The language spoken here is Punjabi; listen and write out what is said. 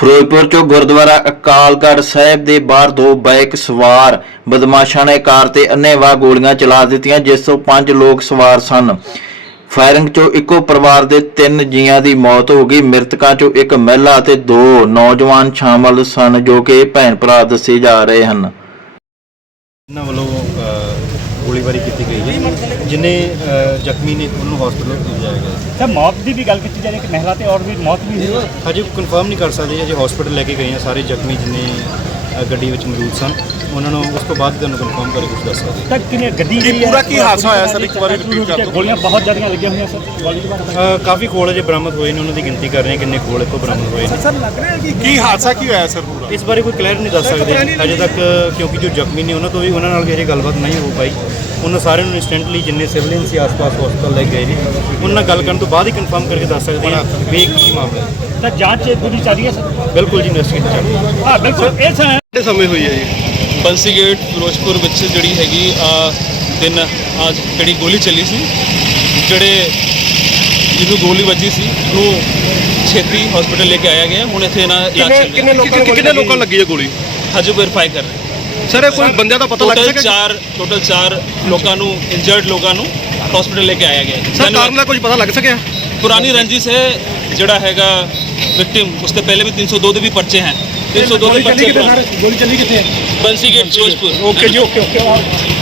ਫਿਰੋਜ਼ਪੁਰ ਚੋਂ ਗੁਰਦੁਆਰਾ ਅਕਾਲਗੜ੍ਹ ਸਾਹਿਬ ਦੇ ਬਾਹਰ ਦੋ ਬਾਈਕ ਸਵਾਰ ਬਦਮਾਸ਼ਾਂ ਨੇ ਕਾਰ ਤੇ ਅੰਨ੍ਹੇਵਾਹ ਗੋਲੀਆਂ ਚਲਾ ਦਿੱਤੀਆਂ, ਜਿਸ ਤੋਂ ਪੰਜ ਲੋਕ ਸਵਾਰ ਸਨ। ਫਾਇਰਿੰਗ ਚੋਂ ਇੱਕੋ ਪਰਿਵਾਰ ਦੇ ਤਿੰਨ ਜੀਆਂ ਦੀ ਮੌਤ ਹੋ ਗਈ। ਮ੍ਰਿਤਕਾਂ ਚੋਂ ਇੱਕ ਮਹਿਲਾ ਅਤੇ ਦੋ ਨੌਜਵਾਨ ਸ਼ਾਮਲ ਸਨ, ਜੋ ਕਿ ਭੈਣ ਭਰਾ ਦੱਸੇ ਜਾ ਰਹੇ ਹਨ। ਇਹਨਾਂ ਵੱਲੋਂ ਗੋਲੀਬਾਰੀ ਕੀਤੀ ਗਈ ਹੈ ਜਿਨੇ ਜ਼ਖਮੀ ਨੇ ਉਹਨੂੰ ਹਸਪੀਟਲ ਭੇਜਿਆ ਗਿਆ ਸਰ ਮੌਤ ਦੀ ਵੀ ਗੱਲ ਕੀਤੀ ਜਾ ਰਹੀ ਹੈ ਕਿ ਮਹਿਲਾ ਤੇ ਔਰ ਵੀ ਮੌਤ ਵੀ ਹੋਈ ਹਜੇ ਕਨਫਰਮ ਨਹੀਂ ਕਰ ਸਕਦੇ ਅਜੇ ਹਸਪੀਟਲ ਲੈ ਕੇ ਗਏ ਆ ਸਾਰੇ ਜ਼ਖਮੀ ਜਿਨੇ ਗੱਡੀ ਵਿੱਚ ਮੌਜੂਦ ਸਨ। ਉਹਨਾਂ ਨੂੰ ਉਸ ਤੋਂ ਬਾਅਦ ਤੁਹਾਨੂੰ ਕਨਫਰਮ ਕਰਕੇ ਕੁਝ ਦੱਸ ਸਕਦੇ। ਤਾਂ ਕਿਨੇ ਗੱਡੀ ਇਹ ਹੈ ਪੂਰਾ ਕੀ ਹਾਦਸਾ ਹੋਇਆ ਸਰ? ਇੱਕ ਵਾਰੀ repeat ਕਰ ਦਿਓ। ਗੋਲੀਆਂ ਬਹੁਤ ਜ਼ਿਆਦੀਆਂ ਲੱਗੀਆਂ ਹੋਈਆਂ ਸਰ ਗੋਲੀ ਦੇ ਕਾਫੀ ਖੋਲ ਅਜੇ ਬਰਾਮਦ ਹੋਏ ਨੇ ਉਹਨਾਂ ਦੀ ਗਿਣਤੀ ਕਰ ਰਹੇ ਹਾਂ ਕਿੰਨੇ ਖੋਲ ਇੱਕੋ ਬਰਾਮਦ ਹੋਏ ਨੇ। ਸਰ ਲੱਗ ਰਿਹਾ ਕਿ ਕੀ ਹਾਦਸਾ ਕੀ ਹੋਇਆ ਸਰ ਪੂਰਾ? ਇਸ ਬਾਰੇ ਕੋਈ ਕਲੀਅਰ ਨਹੀਂ ਦੱਸ ਸਕਦੇ। ਹਜੇ ਤੱਕ ਕਿਉਂਕਿ ਜੋ ਜ਼ਖਮੀ ਨੇ ਉਹਨਾਂ ਤੋਂ ਵੀ ਉਹਨਾਂ ਨਾਲ ਵੀ ਹਜੇ ਗੱਲਬਾਤ ਨਹੀਂ ਹੋ ਪਾਈ। ਉਹਨਾਂ ਸਾਰਿਆਂ ਨੂੰ ਇੰਸਟੈਂਟਲੀ ਜਿੰਨੇ ਸਿਵਲੀਅਨ ਸੀ ਆਸ-ਪਾਸ ਹਸਪਤਾਲ ਲੈ ਕੇ ਗਏ ਨੇ ਉਹਨਾਂ ਨਾਲ ਗੱਲ ਕਰਨ ਤੋਂ ਬਾਅਦ ਹੀ ਕਨਫਰਮ ਕਰਕੇ ਦੱਸ ਸਕਦੇ ਹਾਂ ਵੀ ਇਹ ਕੀ ਮਾਮਲਾ ਹੈ। ਤਾਂ ਜਾਂਚ ਪੂਰੀ ਚੱਲ ਰਹੀ ਹੈ ਸਰ? ਬਿਲਕੁਲ ਜੀ ਚੱਲ ਰਹੀ ਹੈ। ਹਾਂ ਬਿਲਕੁਲ ਇਹ ਸਮੇਂ ਹੋਈ ਹੈ ਜੀ? ਬੰਸੀ ਗੇਟ ਫਿਰੋਜ਼ਪੁਰ ਵਿੱਚ ਜਿਹੜੀ ਹੈਗੀ ਆ ਦਿਨ ਅੱਜ ਜਿਹੜੀ ਗੋਲੀ ਚੱਲੀ ਸੀ ਜਿਹੜੇ ਜਿਹਨੂੰ ਗੋਲੀ ਵੱਜੀ ਸੀ ਉਹਨੂੰ ਛੇਤੀ ਹਸਪੀਟਲ ਲੈ ਕੇ ਆਇਆ ਗਿਆ। ਹੁਣ ਇੱਥੇ ਇਹਨਾਂ ਇਲਾਜ ਚੱਲ ਰਿਹਾ। ਲੋਕਾਂ ਨੂੰ ਕਿੰਨੇ ਲੋਕਾਂ ਨੂੰ ਲੱਗੀ ਹੈ ਗੋਲੀ? ਹਜੇ ਵੈਰੀਫਾਈ ਕਰ ਰਹੇ। ਸਰ ਇਹ ਕੋਈ ਬੰਦਿਆਂ ਦਾ ਪਤਾ ਲੱਗ ਸਕਿਆ 4 ਟੋਟਲ 4 ਲੋਕਾਂ ਨੂੰ ਇੰਜਰਡ ਲੋਕਾਂ ਨੂੰ ਹਸਪੀਟਲ ਲੈ ਕੇ ਆਇਆ ਗਿਆ। ਸਰ। ਕਾਰਨ ਦਾ ਕੁਝ ਪਤਾ ਲੱਗ ਸਕਿਆ? ਪੁਰਾਣੀ ਰੰਜਿਸ਼ ਹੈ ਜਿਹੜਾ ਹੈਗਾ ਵਿਕਟਿਮ ਉਸ ਤੋਂ ਪਹਿਲੇ ਵੀ 302 ਦੇ ਵੀ ਪਰਚੇ ਹਨ 302 ਦੇ ਗੋਲੀ ਚੱਲੀ ਕਿੱਥੇ? ਬੰਸੀ ਗੇਟ ਫਿਰੋਜ਼ਪੁਰ। ਓਕੇ ਜੀ ਓਕੇ ਓਕੇ।